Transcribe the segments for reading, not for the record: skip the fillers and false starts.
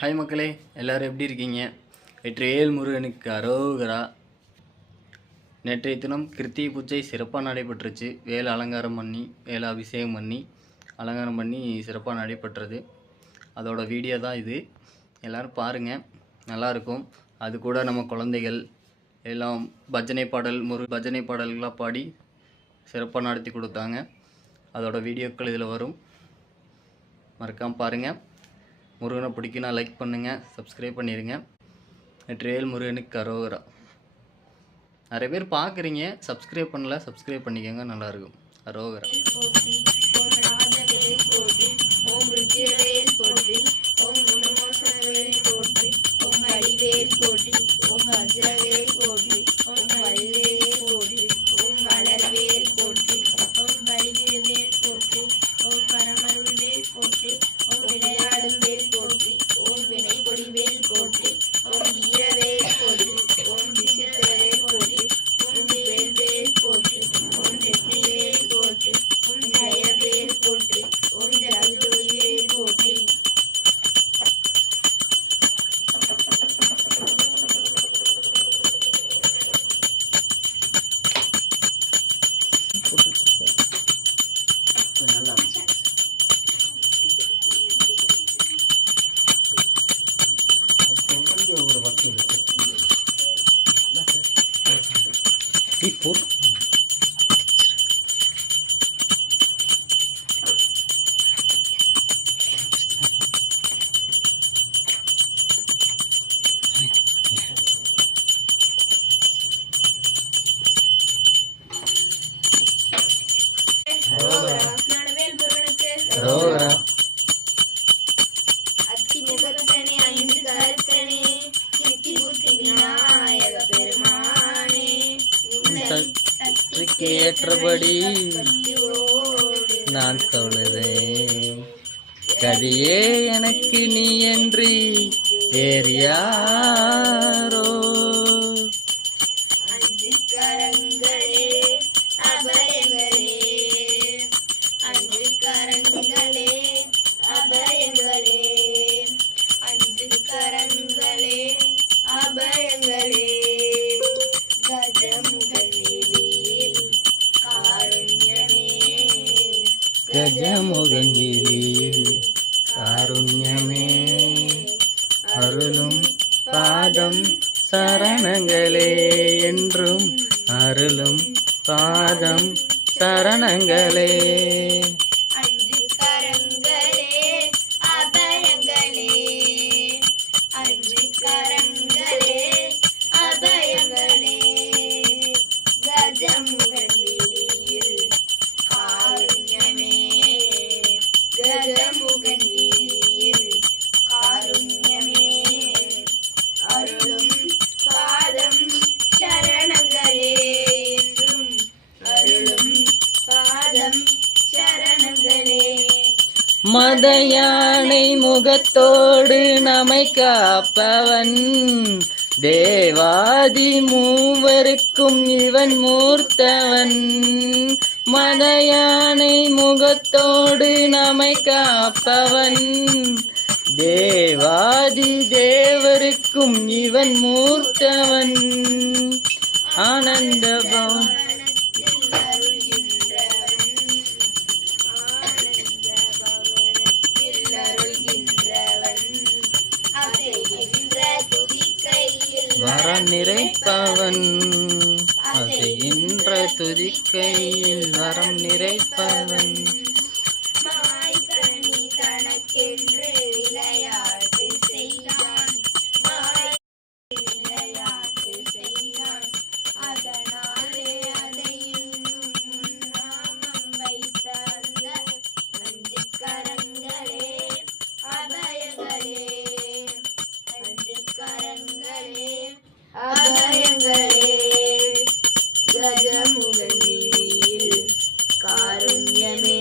Hi மக்களே, எல்லோரும் எப்படி இருக்கீங்க? வெற்றிவேல் முருகனுக்கு அரோகரா. நேற்றைய தினம் கிருத்திகை பூஜை சிறப்பாக நடைபெற்றுச்சு. வேலை அலங்காரம் பண்ணி, வேலை அபிஷேகம் பண்ணி, அலங்காரம் பண்ணி சிறப்பாக நடைபெற்றது. அதோட வீடியோ தான் இது. எல்லோரும் பாருங்கள், நல்லாயிருக்கும். அது கூட நம்ம குழந்தைகள் எல்லாம் பஜனை பாடல்களாக பாடி சிறப்பாக நடத்தி கொடுத்தாங்க. அதோட வீடியோக்கள் இதில் வரும், மறக்காமல் பாருங்கள். முருகனை பிடிக்குன்னா லைக் பண்ணுங்கள், சப்ஸ்கிரைப் பண்ணிடுங்க. வெற்றிவேல் முருகனுக்கு அரோகரா. நிறைய பேர் பார்க்குறீங்க, சப்ஸ்கிரைப் பண்ணல, சப்ஸ்கிரைப் பண்ணிக்கோங்க, நல்லாயிருக்கும். அரோகரா. ஒரு வக்கு இப்போ ஏற்றபடி நான் தொழுதேன். கதியே எனக்கு நீ என்று வேறு யாரோ. கஜமுகன் விழியில் காருண்யமே, அருளும் பாதம் சரணங்களே என்றும், அருளும் பாதம் சரணங்களே. கஜமுகன் வீதியில் காருண்யமே, அருளும் பாதம் சரணங்களே என்றும், அருளும் பாதம் சரணங்களே. மத யானை முகத்தோடு நம்மை காப்பவன், தேவாதி மூவருக்கும் இவன் மூர்த்தவன். மத யானை முகத்தோடு நம்மை காப்பவன், தேவாதி தேவருக்கும் இவன் மூர்த்தவன். ஆனந்த பவன் வரம் நிறைப்பவன், அசைகின்ற துதிக்கையில் வரம் நிறைப்பவன். மாய்கனி தனக்கென்று விளையாட்டு செய்தான், விளையாட்டு செய்தான். அதனாலே அதை இன்னும் முன்னாமம் வைத்த அந்த அஞ்சு கரங்களே அபயங்களே, அஞ்சு கரங்களே அபயங்களே. கஜமுகன் வீதியில் காருண்யமே,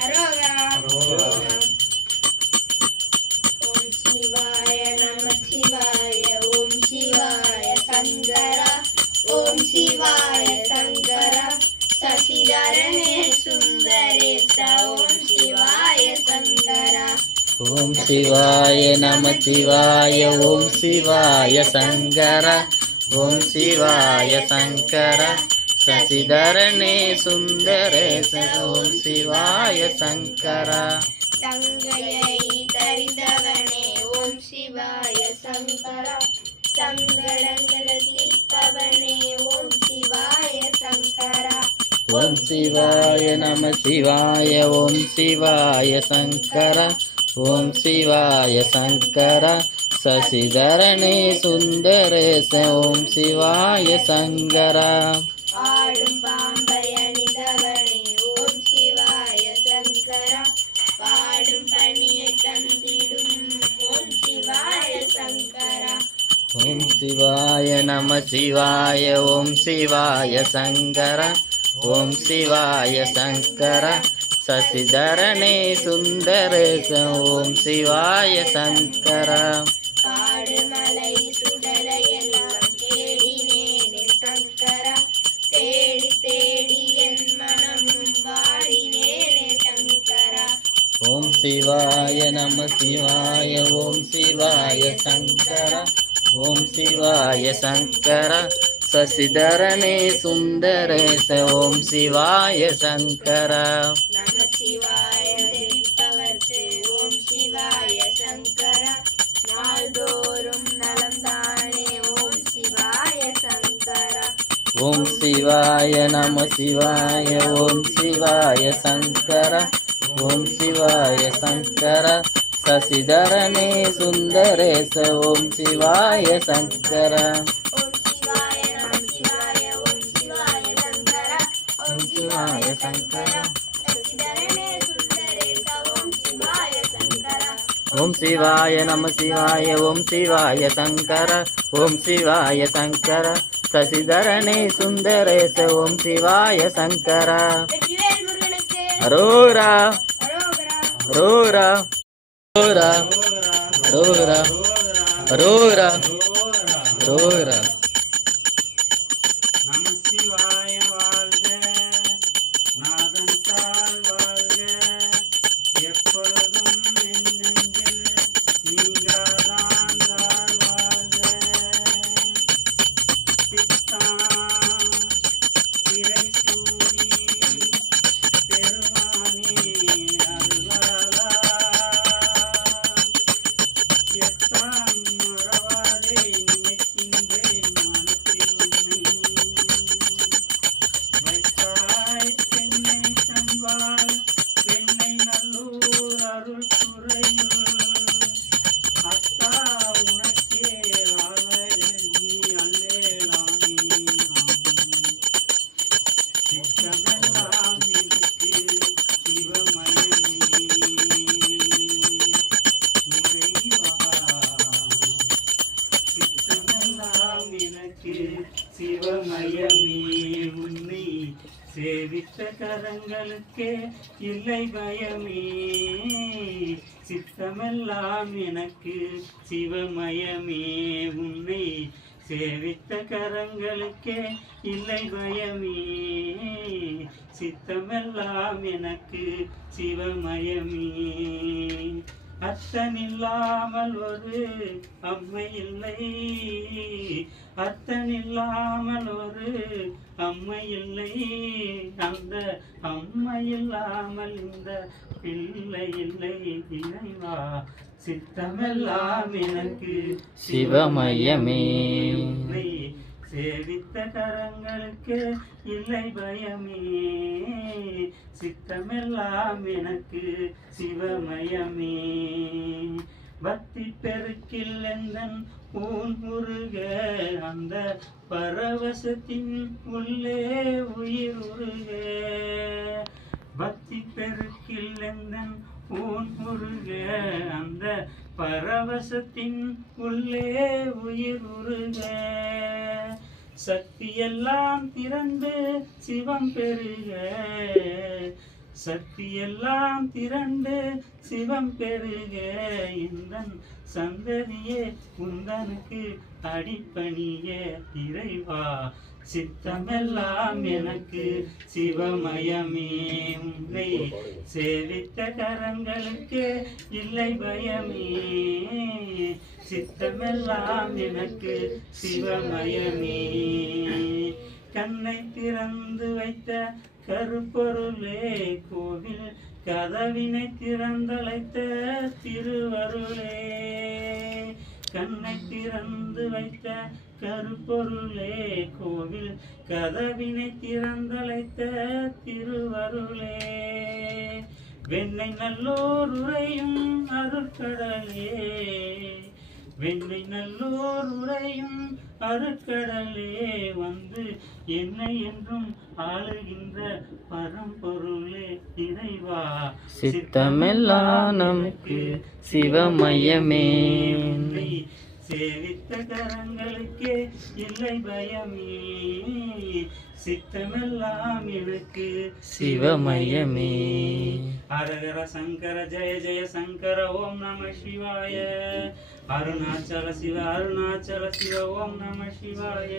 அரோகரா. ஓம் சிவாய நம சிவாய. ஓம் சிவாய சங்கரா. ஓம் சிவாய சங்கரா. சசிதரனே சுந்தரேச. ஓம் சிவாய சங்கரா. ஓம் சிவாய நம சிவாய. ஓம் சிவாய சங்கர. ஓம் சிவாய சங்கர. சசிதரனே சுந்தரேச. ஓம் சிவாய சங்கர. தங்கையை தரிந்தவனே. ஓம் சிவாய சங்கரா. சங்கடங்கள் தீர்ப்பவனே. ஓம் சிவாய சங்கரா. ஓம் சிவாய நம சிவாய. ஓம் சிவாய சங்கர. ஓம் சிவாய சங்கர. சசிதரனே சுந்தரேச. ஓம் சிவாய சங்கர. ஆடும் பாம்பை அணிந்தவனே. ஓம் சிவாய சங்கரா. பாடும் பணியை தந்திடும். ஓம் சிவாய சங்கரா. ஓம் சிவாய நம சிவாய. ஓம் சிவாய சங்கர. ஓம் சிவாய சங்கர. சசிதரனே சுந்தரேச. ஓம் சிவாய சங்கர. காடு மலை சுடலை எல்லாம் தேடினேனே சங்கரா. தேடி தேடி என் மனமும் வாடினேனே சங்கரா. ஓம் சிவாய நம சிவாய. ஓம் சிவாய சங்கர. ஓம் சிவாய சங்கர. சசிதரனே சுந்தரேச. ஓம் சிவாய சங்கர. நம சிவாய ஜெயிப்பவர்க்கு. ஓம் சிவாய சங்கரா. நாள்தோறும் நலம்தானே. ஓம் சிவாய சங்கரா. ஓம் சிவாய நம சிவாய. ஓம் சிவாய சங்கர. ஓம் சிவாய சங்கர. சசிதரனே சுந்தரேச. ஓம் சிவாய சங்கர. ஓம் சிவாய நம சிவாய. ஓம் சிவாய சங்கரா. ஓம் சிவாய சங்கரா. சசிதரனே சுந்தரேச. ஓம் சிவாய சங்கரா. ஓம் சிவாய நம சிவாய. ஓம் சிவாய சங்கர. ஓம் சிவாய சங்கர. சசிதரனே சுந்தரேச. ஓம் சிவாய சங்கர. வெற்றிவேல் முருகனுக்கு அரோரா அரோகரா. அரோரா அரோரா அரோரா அரோரா அரோரா. நமசிவாய வாழ்க. நாதன் தாழ் வாழ்க. எப்பொழுதும் என் நெஞ்சில் நீங்காதான் தாழ் வாழ்க. பித்தான் திரை சூடி பெருமானே அருளாளா. எத்தான் மறவாதே நினைக்கின்றேன் மனத்தில் உன்னை. வைத்தாய் தென்னை சம்பால் என்னை நல்லூர் அருள் துறையுள். அத்தா உனக்கே ஆவல் நீ அல்லேலானே. சித்தமெல்லாம் எனக்கு சிவமயமே. இறைவா சித்தமெல்லாம் எனக்கு சிவமயமே. உன்னை சேவித்த கரங்களுக்கே இல்லை பயமே. சித்தமெல்லாம் எனக்கு சிவமயமே. உன்னை சேவித்த கரங்களுக்கே இல்லை பயமே. சித்தமெல்லாம் எனக்கு சிவமயமே. அத்தனில்லாமல் ஒரு அம்மை இல்லை. அத்தனில்லாமல் ஒரு அம்மை இல்லை. அந்த அம்மை இல்லாமல் இந்த பிள்ளை இல்லை. இறைவா சித்தமெல்லாம் எனக்கு சிவமயமே. உன்னை சேவித்த கரங்களுக்கு இல்லை பயமே. சித்தமெல்லாம் எனக்கு சிவமயமே. பக்தி பெருக்கில் எந்தன் ஊன் முருக. அந்த பரவசத்தின் உள்ளே உயிர் உருக. பக்தி பெருக்கில் எந்தன் ஊன் முருக. அந்த பரவசத்தின் உள்ளே உயிர் உருக சக்தியெல்லாம் திரண்டு சிவம் பெருக சக்தியெல்லாம் திரண்டு சிவம் பெருக இந்தன் சந்ததியே உந்தனுக்கு அடிப்பணிய இறைவா சித்தமெல்லாம் எனக்கு சிவமயமே உன்னை சேவித்த கரங்களுக்கு இல்லை பயமே சித்தமெல்லாம் எனக்கு சிவமயமே கண்ணை திறந்து வைத்த கருப்பொருளே கோவில் கதவினை திறந்தழைத்த திருவருளே கண்ணை திறந்து வைத்த கருப்பொருளே கோவில் கதவினை திறந்தழைத்த திருவருளே வெண்ணை நல்லோர் உரையும் அருட்கடலே வெண்ணை நல்லோர் உரையும் அருட்கடலே வந்து என்னை என்றும் ஆளுகின்ற பரம்பொருளே இறைவா சித்தமெல்லாம் நமக்கு சிவமயமே சேவித்த கரங்களுக்கே இல்லை பயமே சித்தமெல்லாம் எனக்கு சிவமயமே. ஹரஹர சங்கர ஜெய ஜெய சங்கர ஓம் நம சிவாய அருணாச்சல சிவ ஓம் நம சிவாய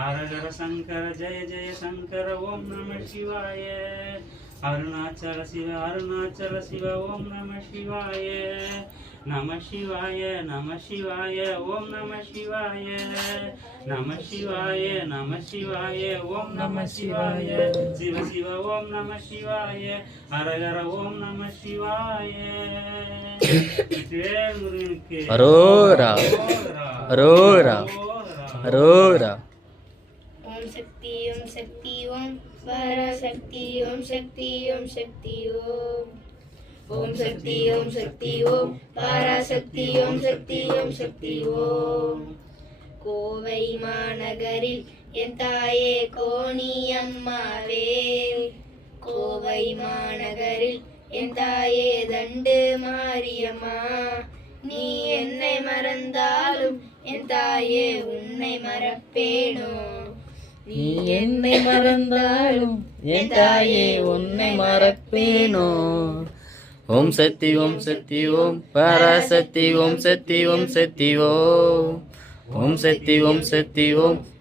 ஹரஹர சங்கர ஜெய ஜெய சங்கர ஓம் நம சிவாய அருணாச்சல சிவ ஓம் நம சிவாய நம சிவாய ஓம் நம சிவாய நம சிவாய ஓம் நம சிவாய சிவ ஓம் நம சிவாய ஹரஹர ஓம் நம சிவாய முருகனுக்கு அரோரா அரோரா அரோரா. ஓம் சக்தி ஓம் பராசக்தி ஓம் சக்தி ஓம் ஓம் சக்தி ஓம் பராசக்தி ஓம் சக்தி ஓம். கோவை மாநகரில் என் தாயே கோணியம்மாவே கோவை மாநகரில் என் தாயே தண்டு மாரியம்மா நீ என்னை மறந்தாலும் என் தாயே உன்னை மறப்பேனோ நீ என்னை மறந்தாலும் என் தாயே உன்னை மறப்பேனோ. ஓம் சக்தி ஓம் பராசக்தி ஓம் சக்தி ஓம் சக்தி ஓம்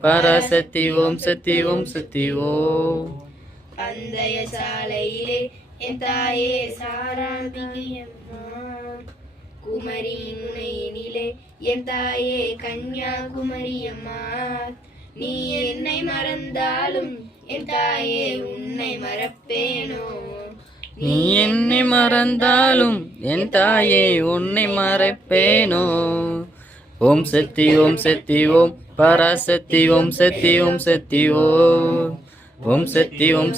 பராசக்தி ஓம் சக்தி ஓம். பந்தய சாலையிலே என் தாயே சாராம்பிகையம்மா குமரி முனையினிலே என் தாயே கன்யாகுமரியம்மா நீ என்னை மறந்தாலும் என் தாயே உன்னை மறப்பேனோ நீ என்னை மறந்தாலும் என் தாயே உன்னை மறப்பேனோ. ஓம் சக்தி ஓம் பராசக்தி ஓம் சக்தி ஓம் சக்தி ஓம் பராசக்தி ஓம்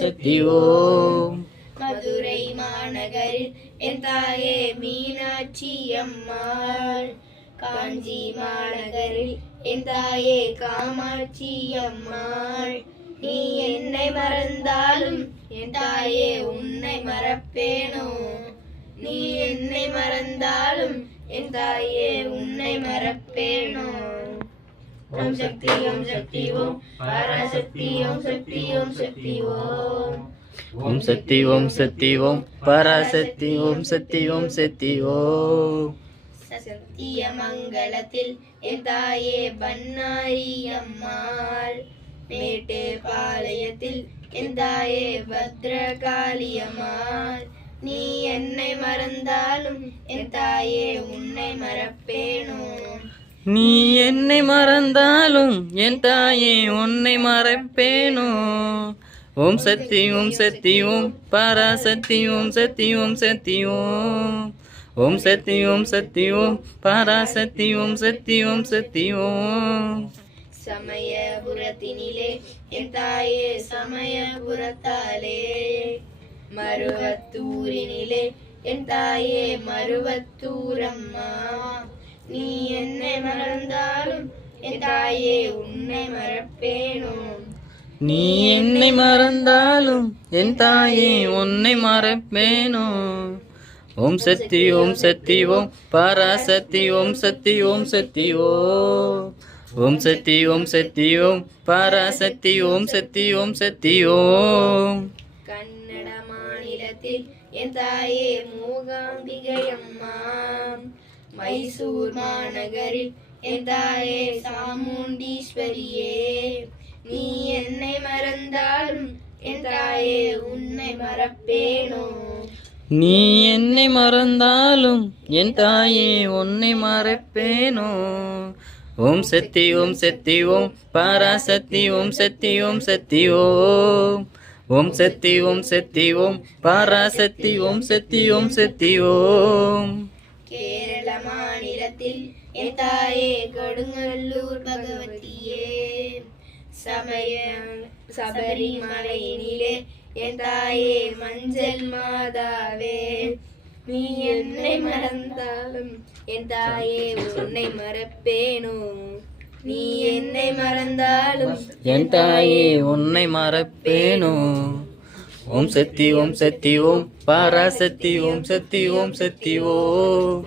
சக்தி ஓம். மதுரை மாநகரில் என் தாயே மீனாட்சி அம்மாள் காஞ்சி மாநகரில் என் தாயே காமாட்சி அம்மாள் நீ என்னை மறந்தாலும் என் தாயே உன்னை மறப்பேனோ நீ என்னை மறந்தாலும் என் தாயே உன்னை மறப்பேனோ. ஓம் சக்தி ஓம் பராசக்தி ஓம் சக்தி ஓம். ஓம் சக்தி ஓம் பராசக்தி ஓம் சக்தி ஓம். சத்திய மங்களத்தில் என் தாயே பன்னாரி அம்மாள் மேட்டு பாளையத்தில் என் தாயே பத்ரகாளி அம்மாள் நீ என்னை மறந்தாலும் என் தாயே உன்னை மறப்பேனோ நீ என்னை மறந்தாலும் என் தாயே உன்னை மறப்பேனோ. ஓம் சக்தி ஓம் பராசக்தி ஓம் சக்தி ஓம். ஓம் சக்தி ஓம் பராசக்தி ஓம் சக்தி ஓம். சமயபுரத்தினிலே என் தாயே சமயபுரத்தாலே மருவத்தூரினிலே என் தாயே மருவத்தூரம்மா நீ என்னை மறந்தாலும் என் தாயே உன்னை மறப்பேனோ நீ என்னை மறந்தாலும் என் தாயே உன்னை மறப்பேனோ. ஓம் சக்தி ஓம் சக்தி ஓம் பராசக்தி ஓம் சக்தி ஓம் சக்தி ஓம் ஓம் சக்தி ஓம் சக்தி ஓம் பராசக்தி ஓம் சக்தி ஓம் சக்தி ஓம். கன்னட மாநிலத்தில் என் தாயே மூகாம்பிகை அம்மா, மைசூர் மாநகரில் என் தாயே சாமுண்டீஸ்வரியே, நீ என்னை மறந்தாலும் என் தாயே உன்னை மறப்பேனோ, நீ என்னை மறந்தாலும் என் தாயே உன்னை மறப்பேனோ. ஓம் சக்தி ஓம் சக்தி ஓம் பராசக்தி ஓம் சக்தி ஓம் சக்தி ஓம் ஓம் சக்தி ஓம் சக்தி ஓம் பராசக்தி ஓம் சக்தி ஓம் சக்தி ஓம். கேரள மாநிலத்தில் என் தாயே கொடுங்கல்லூர் பகவதியே, சபரிமலையினிலே என் தாயே மஞ்சள் மாதாவே, நீ என்னை மறந்தாலும் என் தாயே உன்னை மறப்பேனோ, நீ என்னை மறந்தாலும் என் தாயே உன்னை மறப்பேனோ. ஓம் சக்தி ஓம் சக்தி ஓம் பராசக்தி ஓம் சக்தி ஓம் சக்தி ஓம்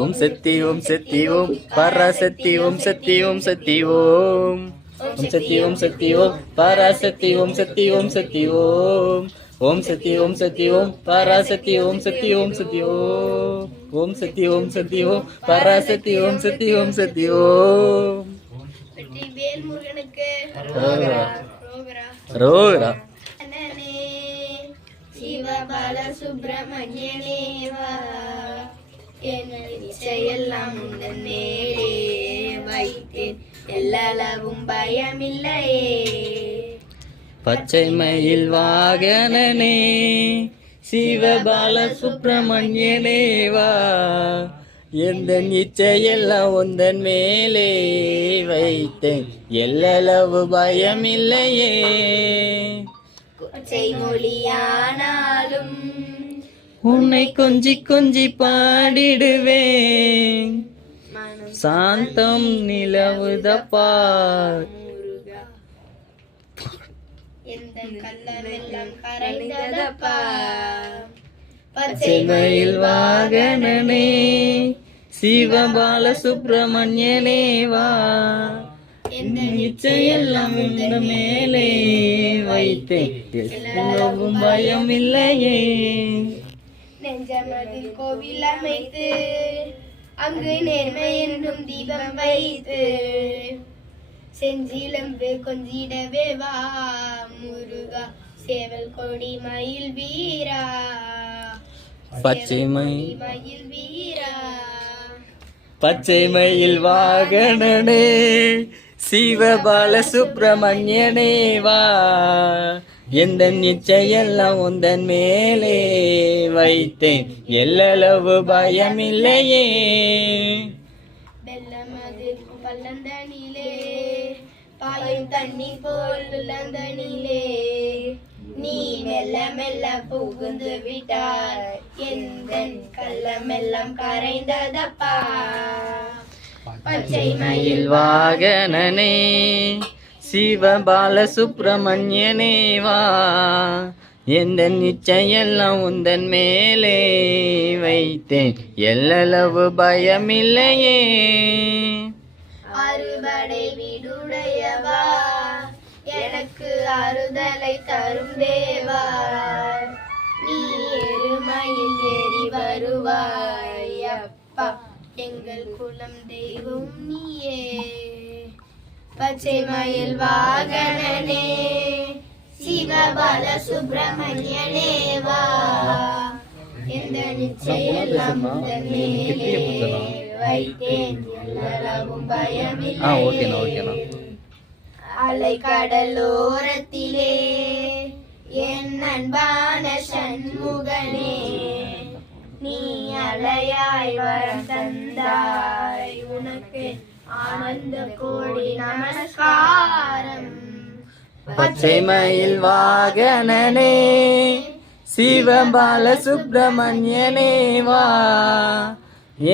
ஓம் சக்தி ஓம் சக்தி ஓம் பராசக்தி ஓம் சக்தி ஓம் சக்தி ஓம் ஓம் சக்தி ஓம் சக்தி ஓம் பராசக்தி ஓம் சக்தி ஓம் சக்தி ஓம் ஓம் சக்தி ஓம் சக்தி ஓம் பராசக்தி ஓம் சக்தி ஓம் சக்தி ஓம் ஓம் சக்தி ஓம் சக்தி ஓம் பராசக்தி ஓம் சக்தி ஓம் சக்தி ஓம். வெற்றிவேல் முருகனுக்கு ரோகரா. ரோகரா. ரோகரா. அண்ணனே சிவபால சுப்பிரமணியனேவா, என் இச்சையெல்லாம் உந்தன் மேலே வைத்தேன், எல்லளவும் பயமில்லையே. பச்சை மயில் வாகனனே சிவபால சுப்பிரமணியனேவா, எந்த இச்சையெல்லாம் உந்தன் மேலே வைத்தேன், எல்லளவு பயமில்லையே. கொச்சை மொழியானாலும் உன்னை கொஞ்சி கொஞ்சி பாடிடுவேன், மனம் சாந்தம் நிலவுதப்பா. முருகா, எந்த கள்ளமெல்லாம் கரைந்ததப்பா. பச்சை மயில் வாகனனே சிவபால சுப்பிரமணியனேவா, எந்த இச்சையெல்லாம் உந்த மேலே வைத்தேன், எல்லளவும் பயம் இல்லையே. நெஞ்சமதில் கோவில் அமைத்து அங்கு நேர்மை என்னும் தீபம் வைத்து, செஞ்சிலம்பு கொஞ்சிடவே வா முருகா, சேவல் கொடி மயில் வீரா, பச்சை மயில் மயில் வீரா. பச்சை மயில் வாகனனே சிவபால சுப்பிரமணியனேவா, எந்த நிச்சயெல்லாம் உந்தன் மேலே வைத்தேன், எல்லளவு பயமில்லையே. வெள்ளமது பள்ளந்தனிலே பாயும் தண்ணி போல் உள்ளந்தனிலே, நீ மெல்ல மெல்ல புகுந்து விட்டாய், எந்தன் கள்ளமெல்லாம் கரைந்ததப்பா. பச்சை மயில் வாகனனே சிவபால சுப்பிரமணியனேவா, எந்த நிச்சயெல்லாம் உந்தன் மேலே வைத்தேன், எல்லளவு பயமில்லையே. அறுபடை வீடுடையவா, எனக்கு அறுதலை தரும் தேவா, நீ எருமையில் ஏறி வருவாய் அப்பா, எங்கள் குலம் தெய்வம் நீயே. பச்சை மயில் வாகனனே சிவபால சுப்பிரமணியனேவா, எந்த நிச்சயெல்லாம் உந்தன் மேலே வைத்தேன், எல்லளவும் பயமில்லையே. அலை கடலோரத்திலே என் அன்பான சண்முகனே, நீ அலையாய் வரம் தந்தாய், உனக்கு ஆனந்த கோடி நமஸ்காரம். பச்சை மயில் வாகனனே சிவபால சுப்பிரமணியனேவா,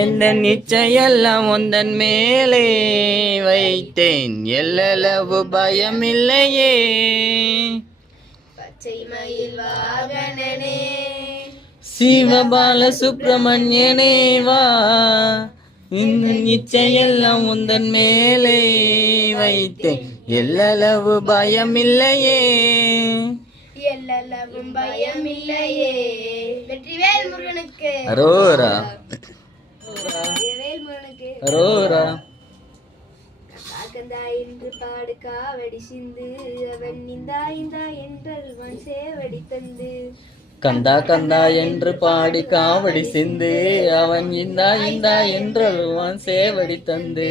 எந்த நிச்சயெல்லாம் உந்தன் மேலே வைத்தேன், எல்லளவு பயமில்லையே. பச்சை மயில் வாகனனே சிவபால சுப்பிரமணியனே வா, இந்த இச்சையெல்லாம் உந்தன் மேலே வைத்தேன், எல்லளவு பயமில்லையே. எல்லளவும் பயமில்லையே. வெற்றிவேல் முருகனுக்கு அரோரா. வெற்றிவேல் முருகனுக்கு அரோரா. கந்தா என்று பாடு காவடி சிந்து, அவன் இந்தா இந்தா என்றல்வான் சேவடி தந்து. கந்தா கந்தா என்று பாடி காவடி சிந்து, அவன் இந்தா இந்தா என்றல்வான் சேவடி தந்து.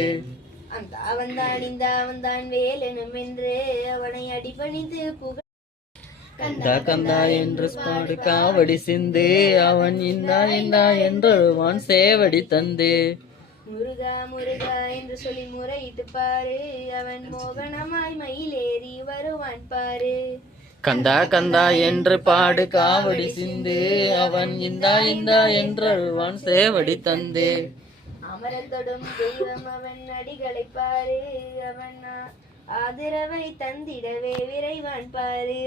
அந்த அவன்தான் இந்த அவன்தான் வேலனும் என்று அவனை அடிபணிந்து புகழ். கந்தா கந்தா என்று பாடு காவடி சிந்து, அவன் இந்தா இந்தா என்றல்வான் சேவடி தந்து. முருகா முருகா என்று சொல்லி முறையிட்டு பாரு, அவன் மோகனமாய் மயிலேறி வருவான் பாரு. கந்தா கந்தா என்று பாடு காவடி சிந்து, அவன் இந்தா இந்தா என்றல்வான் சேவடி தந்து. அமரத்தொடும் தெய்வம் அவன் அடிகளை பாரு, அவன் ஆதரவை தந்திடவே விரைவான் பாரு.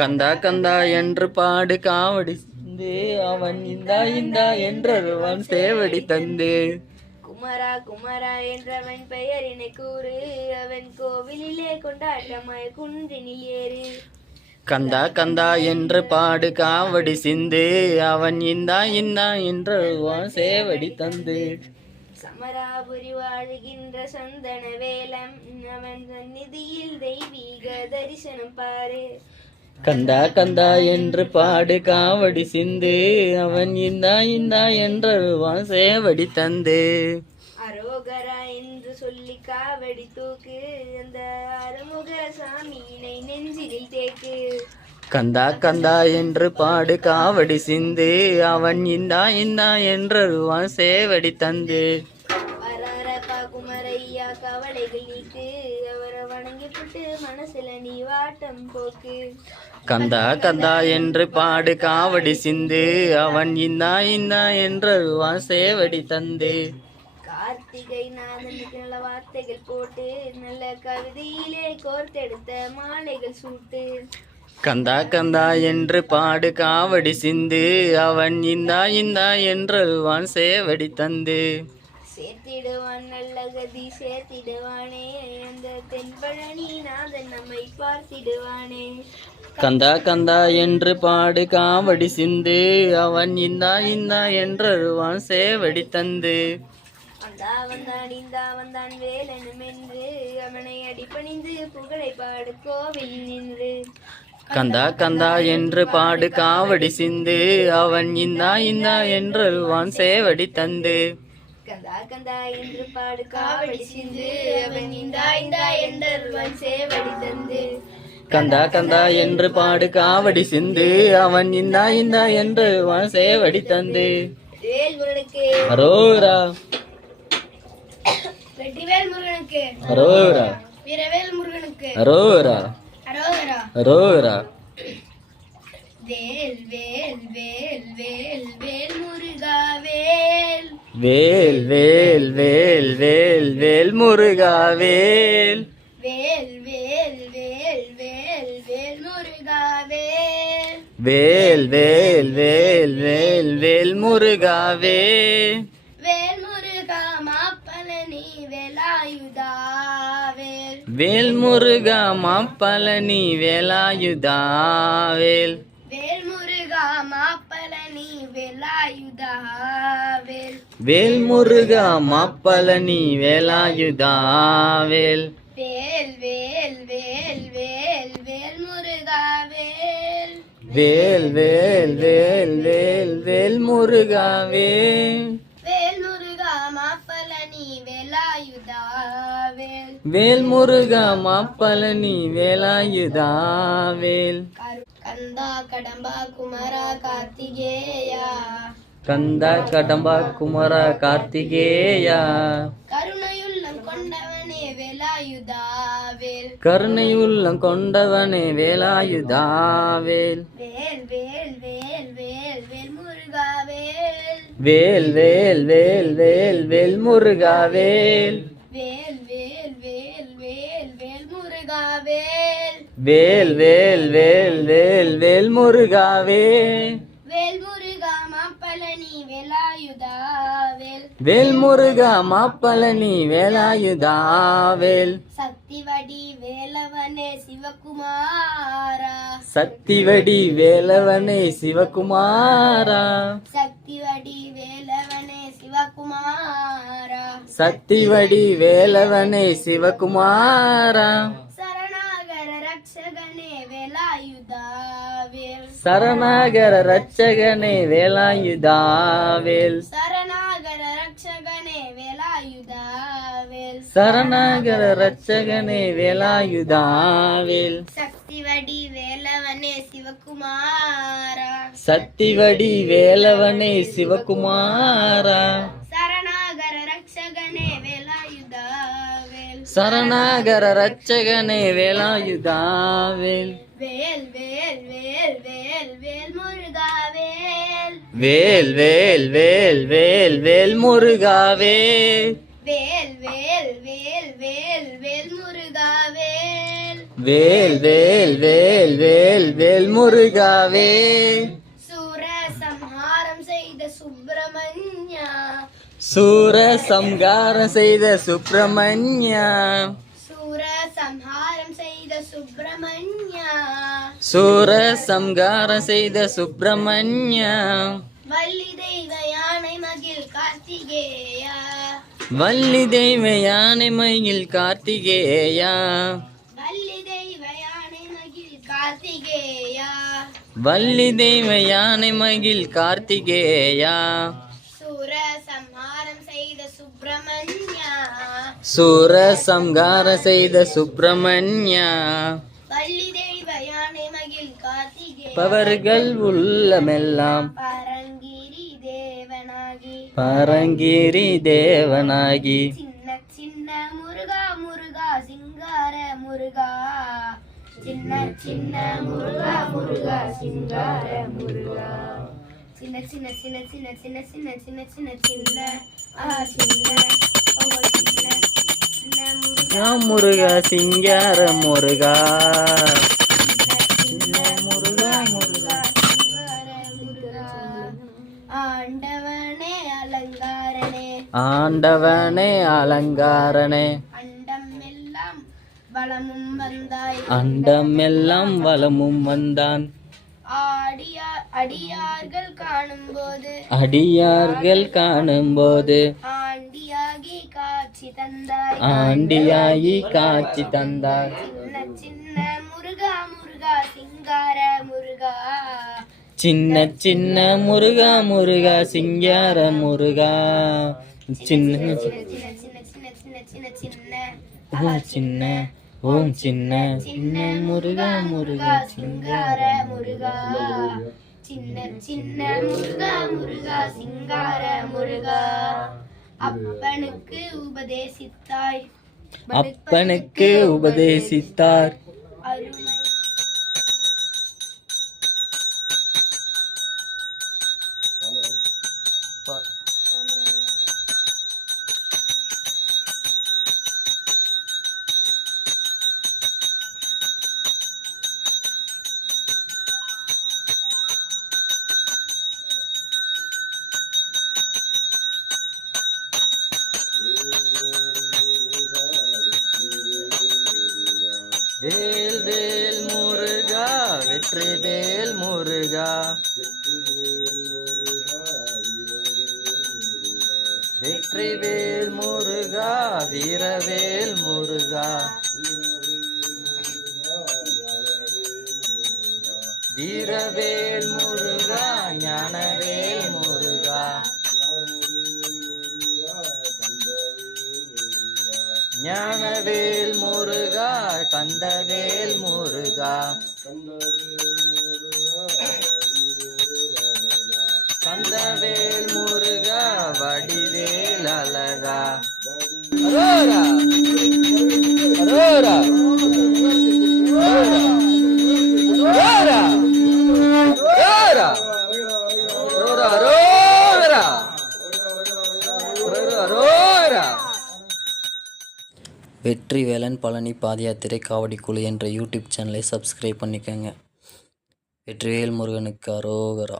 கந்தா கந்தா என்று பாடு காவடி சிந்து, அவன் இந்தா இந்தா என்றல்வான் சேவடி தந்து. குமரா குமரா என்றவன் பெயரினை கூறு, அவன் கோவிலிலே கொண்டாட்டமாய் குன்றினில் ஏறு. கந்தா கந்தா என்று பாடு காவடி சிந்து, அவன் இந்தா இந்தா என்றல்வான் சேவடி தந்து. சமராபுரி வாழுகின்ற சந்தன வேலம், அவன் சந்நிதியில் தெய்வீக தரிசனம் பாரு. கந்தா கந்தா என்று பாடு காவடி சிந்து, அவன் இந்தா இந்தா என்றல்வான் சேவடி தந்து. அரோகரா என்று சொல்லி காவடி தூக்கு, அந்த அருமுக சாமியினை நெஞ்சினில் தேக்கு. கந்தா கந்தா என்று பாடு காவடி சிந்து, அவன் இந்தா இந்தா என்றல்வான் சேவடி தந்து. வராரப்பா குமரையா கவலைகள் நீக்கு, அவரை வணங்கிவிட்டு மனசுல நீ வாட்டம் போக்கு. கந்தா கந்தா என்று பாடு காவடி சிந்து, அவன் இந்தா இந்தா என்றல்வான் சேவடி தந்து. கார்த்திகை நாதனுக்கு நல்ல வார்த்தைகள் போட்டு, நல்ல கவிதையிலே கோர்த்தெடுத்த மாலைகள் சூட்டு. கந்தா கந்தா என்று பாடு காவடி சிந்து, அவன் இந்தா இந்தா என்றல்வான் சேவடி தந்து. சேர்த்திடுவான் நல்ல கதி சேர்த்திடுவானே, அந்த தென்பழனி நாதன் நம்மை பார்த்திடுவானே. கந்தா கந்தா என்று பாடு காவடி சிந்து, அவன் இந்தா இந்தா என்றல்வான் சேவடி தந்து. வந்தான் இந்தா வந்தான் வேலனும் என்று அவனை அடிபணிந்து புகழை பாடு கோவில் நின்று. கந்தா கந்தா என்று பாடு காவடி சிந்து, அவன் இந்தா இந்தா என்றல்வான் சேவடி தந்து. கந்தா கந்தா என்று பாடு காவடி சிந்து, அவன் இந்தா இந்தா என்றருவான் சேவடி தந்து. கந்தா கந்தா என்று பாடு காவடி சிந்து, அவன் இந்தா இந்தா என்றல்வான் சேவடி தந்து. வேல் முருகனுக்கு அரோரா. வெற்றிவேல் முருகனுக்கு அரோரா. வீரவேல் முருகனுக்கு அரோரா. அரோகரா. அரோரா. வேல் வேல் வேல் வேல் வேல் முருகா வேல். வேல் வேல் வேல் வேல் வேல் முருகா வேல். வேல் வேல் வேல் வேல் வேல் முருகா வேல். வேல் வேல் வேல் வேல் வேல் முருகா வேல். வேல் முருகா மாப்பழனி வேலாயுதா வேல். வேல் முருகா மாப்பழனி வேலாயுதா வேல். வேல் முருகா மாப்பழனி வேலாயுதா வேல். வேல் முருகா மாப்பழனி வேலாயுதா வேல். வேல் வேல் வேல் வேல் வேல் முருகா வேல். வேல் வேல் வேல் வேல் வேல் முருகா வேல். வேல் முருகா மாப்பழனி வேலாயுதா வேல். வேல் முருகா மாப்பழனி வேலாயுதா வேல். கந்தா கடம்பா குமரா கார்த்திகேயா. கந்தா கடம்பா குமரா கார்த்திகேயா. கருணையுள்ளம் கொண்டவனே வேலாயுதா வேல். கருணையுள்ளம் கொண்டவனே வேலாயுதா வேல். வேல் வேல் வேல் வேல் வேல் முருகா வேல். வேல் வேல் வேல் வேல் வேல் முருகா வேல். வேல் வேல் வேல் வேல் வேல் முருகா வேல். வேல் வேல் வேல் வேல் வேல் முருகா வேல். வேல் முருகா வேல் வேல் முருகா மாப்பழனி வேலாயுதா வேல் சக்திவடி வேலவனே சிவகுமாரா சக்திவடி வேலவனே சிவகுமாரா சக்திவடி வேலவனே சிவகுமாரா சக்திவடி வேலவனே சிவகுமாரா சரணாகர ரட்சகனே வேலாயுதா வேல் சரணாகர ரட்சகனே வேலாயுதா வேல் சரணாகர ரட்சகனே வேலாயுதா வேல் சரணாகர ரட்சகனே வேலாயுதா வேல் சக்திவடி வேலவனே சிவகுமாரா சக்திவடி வேலவனே சிவகுமாரா சரணாகர ரட்சகனே வேலாயுதா வேல் சரணாகர ரட்சகனே வேலாயுதா வேல் வேல் வேல் வேல் வேல் வேல் முருகா வேல் வேல் வேல் வேல் வேல் வேல் முருகா வேல் வேல் வேல் வேல் வேல் வேல் முருகா வேல் வேல் வேல் வேல் வேல் வேல் முருகா வேல் சூர சம்ஹாரம் செய்த சுப்பிரமணியா சூர சம்ஹாரம் செய்த சுப்பிரமணியா சூர சம்ஹாரம் செய்த சுப்பிரமணியா சூர சம்ஹாரம் செய்த சுப்பிரமணியா வள்ளி தெய்வ யானை மகிழ் கார்த்திகேயா வள்ளி தெய்வ யானை மயில் கார்த்திகேயா வள்ளி தெய்வ யானை மகிழ் கார்த்திகேயா வள்ளி தெய்வ யானை மயில் கார்த்திகேயா சூர சம்ஹாரம் செய்த சுப்பிரமணியா சூர சம்ஹாரம் செய்த சுப்பிரமணியா வள்ளி தெய்வ யானை மகிழ் கார்த்திகேயா பவர்கள் உள்ளமெல்லாம் பரங்கிரி தேவனாகி பரங்கிரி தேவனாகி சின்ன சின்ன முருகா முருகா சிங்கார முருகா சின்ன சின்ன முருகா முருகா சிங்கார முருகா சின்ன சின்ன சின்ன சின்ன சின்ன சின்ன சின்ன சின்ன சின்ன சின்ன ஓ சின்ன சின்ன முருகா முருகா சிங்கார முருகா சின்ன முருகா முருகா சிங்கார முருகா ஆண்டவனே அலங்காரனே ஆண்டவனே அலங்காரனே அண்டம் எல்லாம் வளமும் வந்தாய் அண்டம் எல்லாம் வளமும் வந்தான் அடியார்கள் காணும்போது அடியார்கள் காணும்போது ஆண்டியாகி காட்சி தந்தாய் ஆண்டியாகி காட்சி தந்தார் சின்ன சின்ன முருகா முருகா சிங்கார முருகா சின்ன சின்ன முருகா முருகா சிங்கார முருகா சின்ன சின்ன சின்ன சின்ன சின்ன சின்ன சின்ன ஓம் சின்ன ஓம் சின்ன சின்ன முருகா முருகா சிங்கார முருகா சின்ன சின்ன முருகா முருகா சிங்கார முருகா அப்பனுக்கு உபதேசித்தாய் அப்பனுக்கு உபதேசித்தார் அருமை வேல் வேல் முருகா வெற்றி வேல் முருகா வெற்றி வேல் முருகா வீரவேல் முருகா வீரவேல் முருகா ஞானவேல் முருகா ஞானவேல் முருகா கந்தவேல் முருகா கந்தவேல் முருகா வடிவேல் அழகா அரோரா அரோரா அரோரா அரோரா அரோரா அரோரா அரோரா. வெற்றிவேலன் பழனி பாதயாத்திரை காவடி குழு என்ற யூடியூப் சேனலை சப்ஸ்கிரைப் பண்ணிக்கோங்க. வெற்றிவேல் முருகனுக்கு அரோகரா.